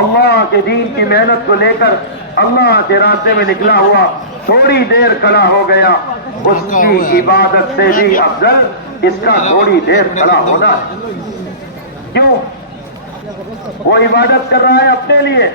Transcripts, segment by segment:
اللہ کے دین کی محنت کو لے کر اللہ کے راستے میں نکلا ہوا تھوڑی دیر کھڑا ہو گیا، اس کی عبادت سے بھی افضل اس کا تھوڑی دیر کھڑا ہونا ہے۔ کیوں؟ وہ عبادت کر رہا ہے اپنے لیے،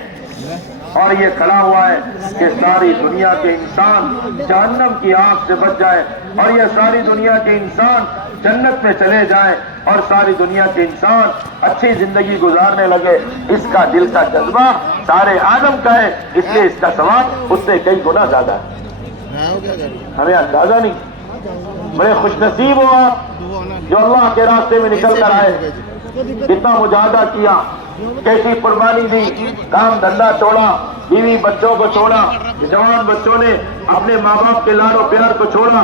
اور یہ کھڑا ہوا ہے کہ ساری دنیا کے انسان جہنم کی آگ سے بچ جائے، اور یہ ساری دنیا کے انسان جنت میں چلے جائیں، اور ساری دنیا کے انسان اچھی زندگی گزارنے لگے۔ اس کا دل کا جذبہ سارے عالم کا ہے، اس لیے اس کا ثواب اس سے کئی گنا زیادہ ہے۔ ہمیں اندازہ نہیں۔ بڑے خوش نصیب ہو آپ جو اللہ کے راستے میں نکل کر آئے، کتنا مجاہدہ کیا، کیسی قربانی دی، کام دھندا چھوڑا، بیوی بچوں کو چھوڑا، جوان بچوں نے اپنے ماں باپ کے لاڈ و پیار کو چھوڑا،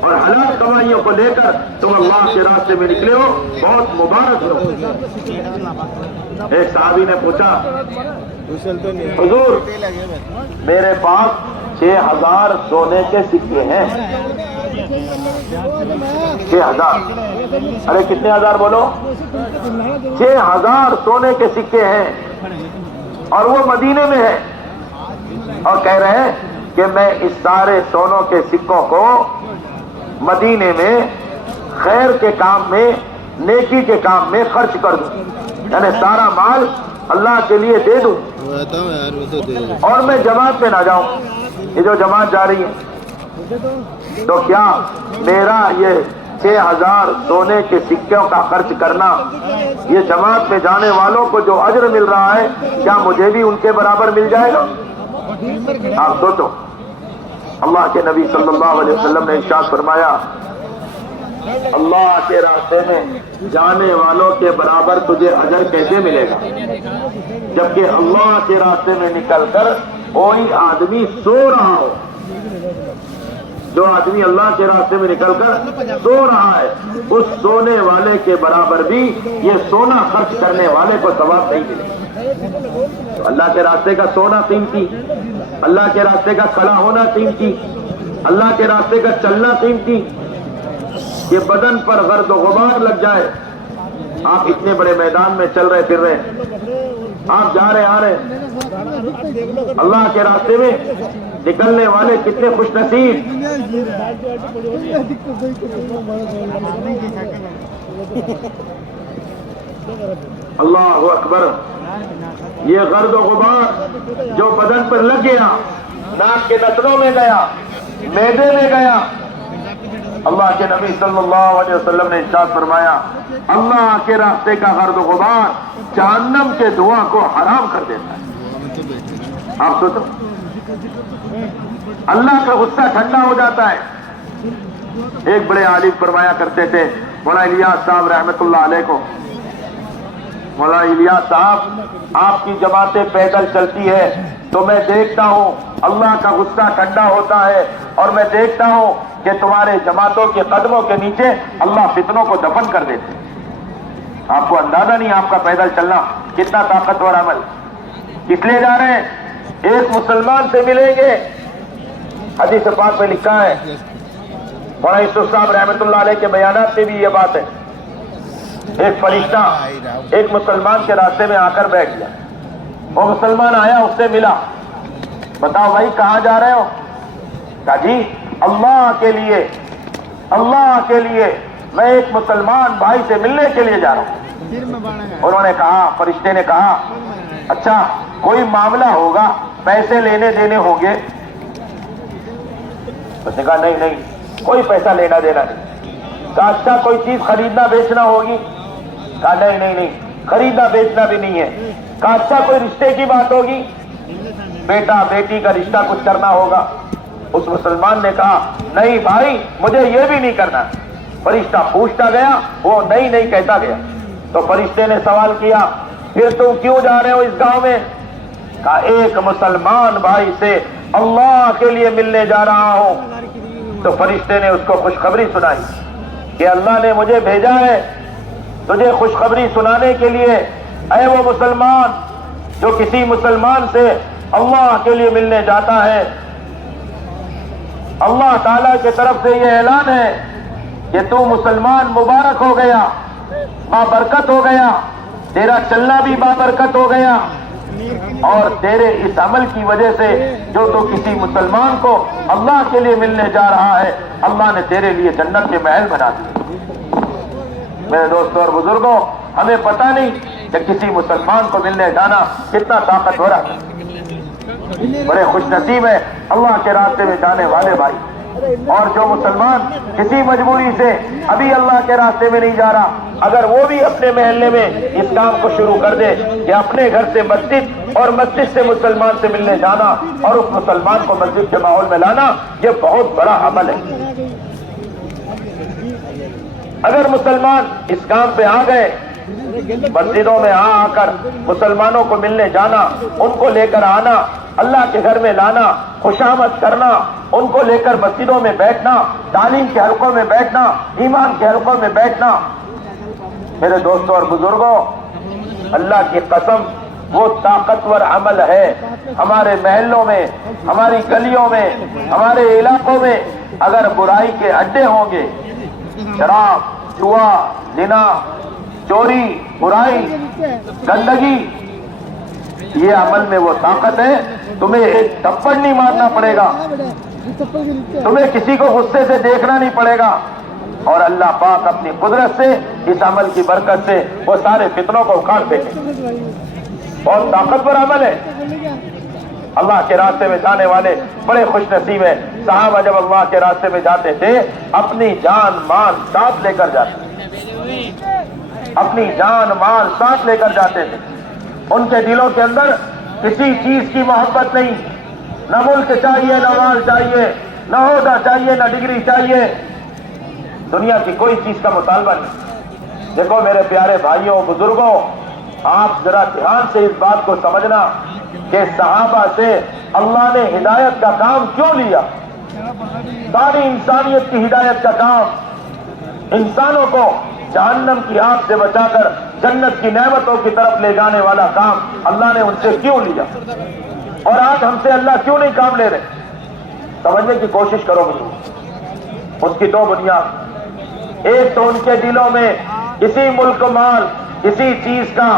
اور حلال کمائیوں کو لے کر تم اللہ کے راستے میں نکلے ہو، بہت مبارک ہو۔ ایک صحابی نے پوچھا، حضور میرے پاس 6000 سونے کے سکے ہیں۔ 6000، ارے کتنے ہزار بولو؟ 6000 سونے کے سکے ہیں، اور وہ مدینے میں ہے، اور کہہ رہے ہیں کہ میں اس سارے سونوں کے سکوں کو مدینے میں خیر کے کام میں، نیکی کے کام میں خرچ کر دوں، یعنی سارا مال اللہ کے لیے دے دوں، اور میں جماعت میں نہ جاؤں۔ یہ جو جماعت جا رہی ہے، تو کیا میرا یہ 6000 سونے کے سکوں کا خرچ کرنا، یہ جماعت میں جانے والوں کو جو اجر مل رہا ہے، کیا مجھے بھی ان کے برابر مل جائے گا؟ آپ سوچو، اللہ کے نبی صلی اللہ علیہ وسلم نے ارشاد فرمایا، اللہ کے راستے میں جانے والوں کے برابر تجھے اجر کیسے ملے گا، جبکہ اللہ کے راستے میں نکل کر کوئی آدمی سو رہا ہو۔ جو آدمی اللہ کے راستے میں نکل کر سو رہا ہے، اس سونے والے کے برابر بھی یہ سونا خرچ کرنے والے کو ثواب نہیں ملے۔ تو اللہ کے راستے کا سونا قیمتی، اللہ کے راستے کا کھڑا ہونا قیمتی، اللہ کے راستے کا چلنا قیمتی۔ یہ بدن پر گرد و غبار لگ جائے، آپ اتنے بڑے میدان میں چل رہے پھر رہے، آپ جا رہے آ رہے، اللہ کے راستے میں نکلنے والے کتنے خوش نصیب۔ اللہ اکبر، یہ گرد و غبار جو بدن پر لگ گیا، ناک کے نتنوں میں گیا، معدے میں گیا، اللہ کے نبی صلی اللہ علیہ وسلم نے ارشاد فرمایا، اللہ کے راستے کا گرد و غبار جہنم کے دھواں کو حرام کر دیتا ہے۔ آپ سوچو، اللہ کا غصہ ٹھنڈا ہو جاتا ہے۔ ایک بڑے عالم فرمایا کرتے تھے، مولانا الیاس صاحب رحمت اللہ علیہ کو، مولانا الیاس صاحب، آپ کی جماعتیں پیدل چلتی ہے تو میں دیکھتا ہوں اللہ کا غصہ ٹھنڈا ہوتا ہے، اور میں دیکھتا ہوں کہ تمہارے جماعتوں کے قدموں کے نیچے اللہ فتنوں کو دفن کر دیتے۔ آپ کو اندازہ نہیں آپ کا پیدل چلنا کتنا طاقتور عمل۔ کس لیے جا رہے ہیں؟ ایک مسلمان سے ملیں گے۔ حدیث پاک میں لکھا ہے، مولانا یوسف صاحب رحمت اللہ علیہ کے بیانات میں بھی یہ بات ہے، ایک فرشتہ ایک مسلمان کے راستے میں آ کر بیٹھ گیا، وہ مسلمان آیا، اس سے ملا، بتاؤ بھائی کہاں جا رہے ہو؟ کہا جی اللہ کے لیے، اللہ کے لیے میں ایک مسلمان بھائی سے ملنے کے لیے جا رہا ہوں۔ انہوں نے کہا، فرشتے نے کہا، اچھا کوئی معاملہ ہوگا، پیسے لینے دینے ہوں گے؟ اس نے کہا نہیں نہیں، کوئی پیسہ لینا دینا نہیں۔ کہا اچھا کوئی چیز خریدنا بیچنا ہوگی؟ کہا نہیں نہیں نہیں، خریدنا بیچنا بھی نہیں ہے۔ کہا اچھا کوئی رشتے کی بات ہوگی، بیٹا بیٹی کا رشتہ کچھ کرنا ہوگا؟ اس مسلمان نے کہا نہیں بھائی مجھے یہ بھی نہیں کرنا۔ فرشتہ پوچھتا گیا، وہ نہیں نہیں کہتا گیا۔ تو فرشتے نے سوال کیا، پھر تم کیوں جا رہے ہو اس گاؤں میں؟ کہا ایک مسلمان بھائی سے اللہ کے لیے ملنے جا رہا ہوں۔ تو فرشتے نے اس کو خوشخبری سنائی کہ اللہ نے مجھے بھیجا ہے تجھے خوشخبری سنانے کے لیے، اے وہ مسلمان جو کسی مسلمان سے اللہ کے لیے ملنے جاتا ہے، اللہ تعالیٰ کی طرف سے یہ اعلان ہے کہ تو مسلمان مبارک ہو گیا، برکت ہو گیا، تیرا چلنا بھی بابرکت ہو گیا، اور تیرے اس عمل کی وجہ سے جو تو کسی مسلمان کو اللہ کے لیے ملنے جا رہا ہے، اللہ نے تیرے لیے جنت کے محل بنا دیے۔ میرے دوستوں اور بزرگوں، ہمیں پتہ نہیں کہ کسی مسلمان کو ملنے جانا کتنا طاقتور ہے۔ بڑے خوش نصیب ہے اللہ کے راستے میں جانے والے بھائی، اور جو مسلمان کسی مجبوری سے ابھی اللہ کے راستے میں نہیں جا رہا، اگر وہ بھی اپنے محلے میں اس کام کو شروع کر دے کہ اپنے گھر سے مسجد اور مسجد سے مسلمان سے ملنے جانا اور اس مسلمان کو مسجد کے ماحول میں لانا، یہ بہت بڑا عمل ہے۔ اگر مسلمان اس کام پہ آ گئے، مسجدوں میں آ کر مسلمانوں کو ملنے جانا، ان کو لے کر آنا، اللہ کے گھر میں لانا، خوشامد کرنا، ان کو لے کر مسجدوں میں بیٹھنا، تعلیم کے حلقوں میں بیٹھنا، ایمان کے حلقوں میں بیٹھنا، میرے دوستوں اور بزرگوں، اللہ کی قسم وہ طاقتور عمل ہے۔ ہمارے محلوں میں، ہماری گلیوں میں، ہمارے علاقوں میں اگر برائی کے اڈے ہوں گے، شراب، جوا، زنا، چوری، برائی، گندگی، یہ عمل میں وہ طاقت ہے۔ تمہیں ایک تھپڑ نہیں مارنا پڑے گا، تمہیں کسی کو غصے سے دیکھنا نہیں پڑے گا، اور اللہ پاک اپنی قدرت سے اس عمل کی برکت سے وہ سارے فتنوں کو اکھاڑ دے گے۔ بہت طاقتور عمل ہے۔ اللہ کے راستے میں جانے والے بڑے خوش نصیب ہیں۔ صحابہ جب اللہ کے راستے میں جاتے تھے اپنی جان مال ساتھ لے کر جاتے، اپنی جان مال ساتھ لے کر جاتے تھے۔ ان کے دلوں کے اندر کسی چیز کی محبت نہیں، نہ ملک چاہیے، نہ مال چاہیے، نہ عہدہ چاہیے، نہ ڈگری چاہیے، دنیا کی کوئی چیز کا مطالبہ نہیں۔ دیکھو میرے پیارے بھائیوں بزرگوں، آپ ذرا دھیان سے اس بات کو سمجھنا کہ صحابہ سے اللہ نے ہدایت کا کام کیوں لیا؟ ساری انسانیت کی ہدایت کا کام، انسانوں کو جہنم کی آگ سے بچا کر جنت کی نعمتوں کی طرف لے جانے والا کام اللہ نے ان سے کیوں لیا؟ اور آج ہم سے اللہ کیوں نہیں کام لے رہے؟ سمجھنے کی کوشش کرو مجھے۔ اس کی دو بنیاد، ایک تو ان کے دلوں میں کسی ملک مال، کسی چیز کا،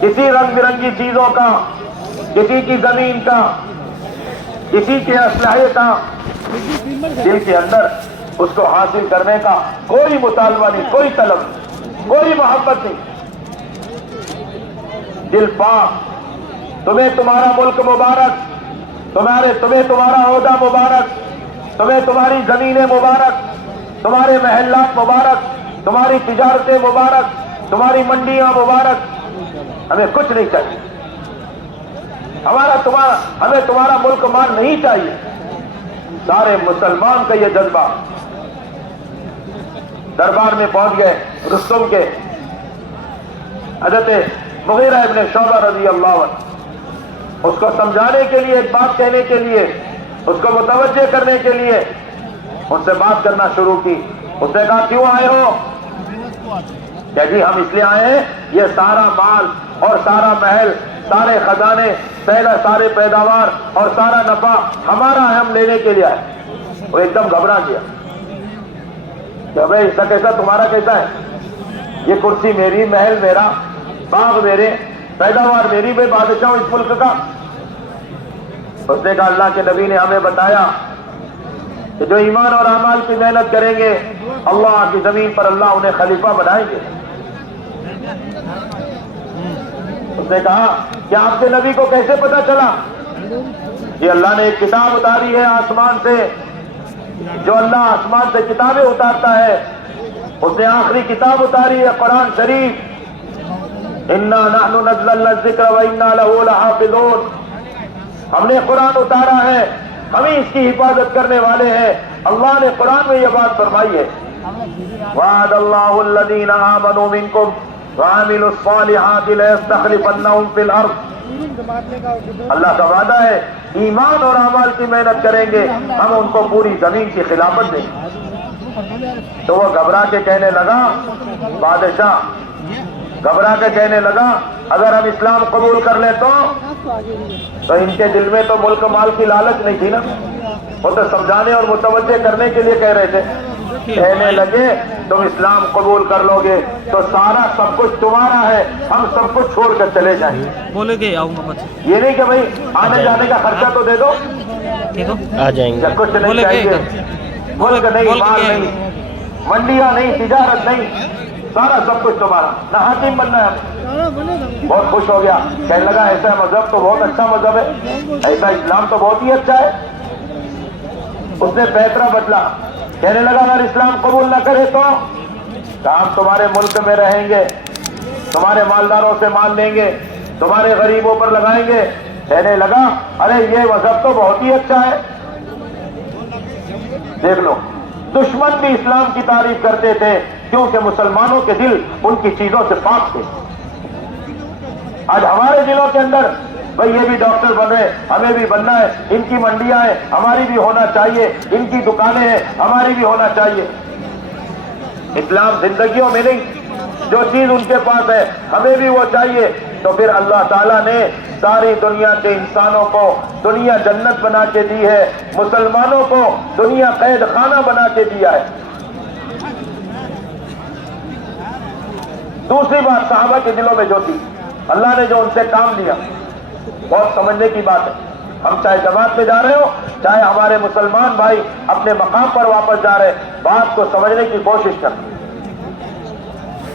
کسی رنگ برنگی چیزوں کا، کسی کی زمین کا، کسی کے اسلحے کا، دل کے اندر اس کو حاصل کرنے کا کوئی مطالبہ نہیں، کوئی طلب نہیں، کوئی محبت نہیں۔ دل پاک، تمہیں تمہارا ملک مبارک، تمہیں تمہارا عہدہ مبارک، تمہیں تمہاری زمینیں مبارک، تمہارے محلات مبارک، تمہاری تجارتیں مبارک، تمہاری منڈیاں مبارک، ہمیں کچھ نہیں چاہیے، ہمیں تمہارا ملک مال نہیں چاہیے۔ سارے مسلمان کا یہ جذبہ دربار میں پہنچ گئے رستم کے، حضرت مغیرہ ابن شعبہ رضی اللہ عنہ، اس کو سمجھانے کے لیے، ایک بات کہنے کے لیے، اس کو متوجہ کرنے کے لیے ان سے بات کرنا شروع کی۔ اس نے کہا کیوں آئے ہو؟ کہ جی ہم اس لیے آئے ہیں، یہ سارا مال اور سارا محل، سارے خزانے، سارے پیداوار اور سارا نفع ہمارا ہے، ہم لینے کے لیے آئے۔ وہ ایک دم گھبرا گیا کہ بھائی اس کا کیسا، تمہارا کیسا ہے؟ یہ کرسی میری، محل میرا، باغ میرے، پیداوار میری، میں بادشاہ ہوں اس ملک کا۔ اس نے کہا اللہ کے نبی نے ہمیں بتایا کہ جو ایمان اور اعمال کی محنت کریں گے اللہ کی زمین پر اللہ انہیں خلیفہ بنائیں گے۔ اس نے کہا کہ آپ کے نبی کو کیسے پتا چلا؟ یہ اللہ نے ایک کتاب اتاری ہے آسمان سے، جو اللہ آسمان سے کتابیں اتارتا ہے، اس نے آخری کتاب اتاری ہے قرآن شریف۔ انا نحن نزلنا الذکر وانا لہ لحافظون، ہم نے قرآن اتارا ہے، ہمیں اس کی حفاظت کرنے والے ہیں۔ اللہ نے قرآن میں یہ بات فرمائی ہے، وعد اللہ الذین آمنوا منکم وعملوا الصالحات ليستخلفنهم في الارض، اللہ کا وعدہ ہے ایمان اور اعمال کی محنت کریں گے، ہم ان کو پوری زمین کی خلافت دیں گے۔ تو وہ گھبرا کے کہنے لگا، بادشاہ گھبرا کے کہنے لگا اگر ہم اسلام قبول کر لیں تو ان کے دل میں تو ملک مال کی لالچ نہیں تھی نا، وہ تو سمجھانے اور متوجہ کرنے کے لیے کہہ رہے تھے۔ کہنے لگے تم اسلام قبول کر لو گے تو سارا سب کچھ تمہارا ہے، ہم سب کچھ چھوڑ کر چلے جائیں گے۔ بولے گے آؤں گا، یہ نہیں کہ بھائی آنے جانے کا خرچہ تو دے دو، آ جائیں گے۔ کچھ نہیں چاہیے، ملک نہیں، مال نہیں، منڈیاں نہیں، تجارت نہیں، سارا سب کچھ تمہارا، نہ حاکم بننا ہے۔ بہت خوش ہو گیا، کہنے لگا ایسا مذہب تو بہت اچھا مذہب ہے، ایسا اسلام تو بہت ہی اچھا ہے۔ اس نے فیصلہ بدلا، کہنے لگا اگر اسلام قبول نہ کرے تو ہم تمہارے ملک میں رہیں گے، تمہارے مالداروں سے مال لیں گے، تمہارے غریبوں پر لگائیں گے۔ کہنے لگا ارے یہ مذہب تو بہت ہی اچھا ہے۔ دیکھ لو، دشمن بھی اسلام کی تعریف کرتے تھے کیونکہ مسلمانوں کے دل ان کی چیزوں سے پاک تھے۔ آج ہمارے دلوں کے اندر بھئی یہ بھی ڈاکٹر بن رہے، ہمیں بھی بننا ہے، ان کی منڈیاں ہیں ہماری بھی ہونا چاہیے، ان کی دکانیں ہیں ہماری بھی ہونا چاہیے۔ اسلام زندگیوں میں نہیں، جو چیز ان کے پاس ہے ہمیں بھی وہ چاہیے۔ تو پھر اللہ تعالیٰ نے ساری دنیا کے انسانوں کو دنیا جنت بنا کے دی ہے، مسلمانوں کو دنیا قید خانہ بنا کے دیا ہے۔ دوسری بات صحابہ کے دلوں میں جو تھی، اللہ نے جو ان سے کام لیا، بہت سمجھنے کی بات ہے۔ ہم چاہے جماعت میں جا رہے ہو، چاہے ہمارے مسلمان بھائی اپنے مقام پر واپس جا رہے، بات کو سمجھنے کی کوشش کریں۔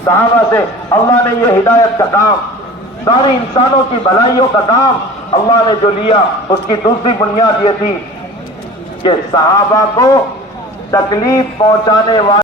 صحابہ سے اللہ نے یہ ہدایت کا کام، ساری انسانوں کی بھلائیوں کا کام اللہ نے جو لیا، اس کی دوسری بنیاد یہ تھی کہ صحابہ کو تکلیف پہنچانے والے